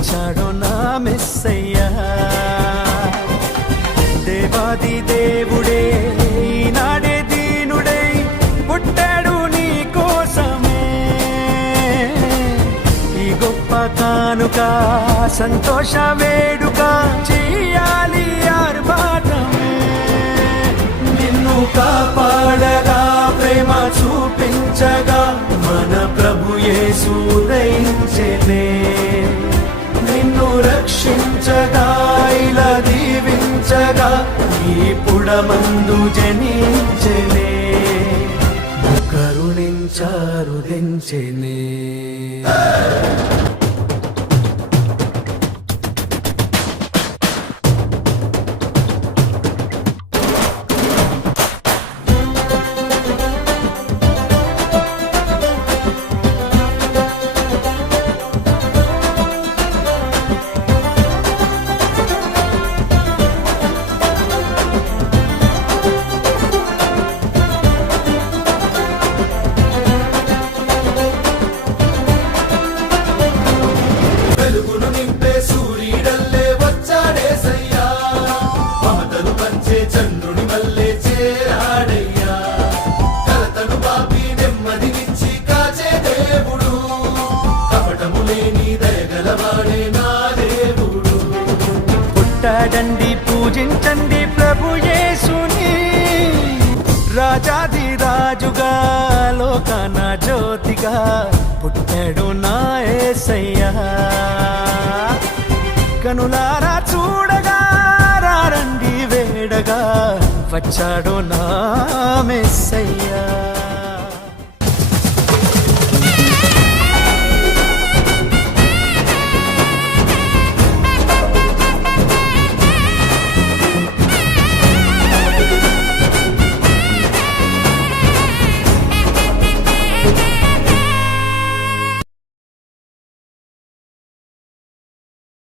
వచ్చాడో నా మెస్సయ్యా. దేవాది దేవుడే ఈనాడే దీనుడై పుట్టాడు నీ కోసమే. ఈ గొప్ప కానుక సంతోష వేడుక చెయ్యాలి ఆర్భాటమే. నిన్ను కాపాడగా ప్రేమ చూపించగా మన ప్రభు యేసు ఉదయించెనే. నిన్ను రక్షించగా ఇలా దీవించగా ఈ పుడమందు జనించెనే. కరుణించారు దించెనే. పుట్టాడండి పూజించండి ప్రభు యేసుని. రాజాది రాజుగా లోకాన జ్యోతిగా పుట్టాడు నా యేసయ్యా. కనులారా చూడగా రండి వేడగా వచ్చాడు నా మెస్సయ్యా.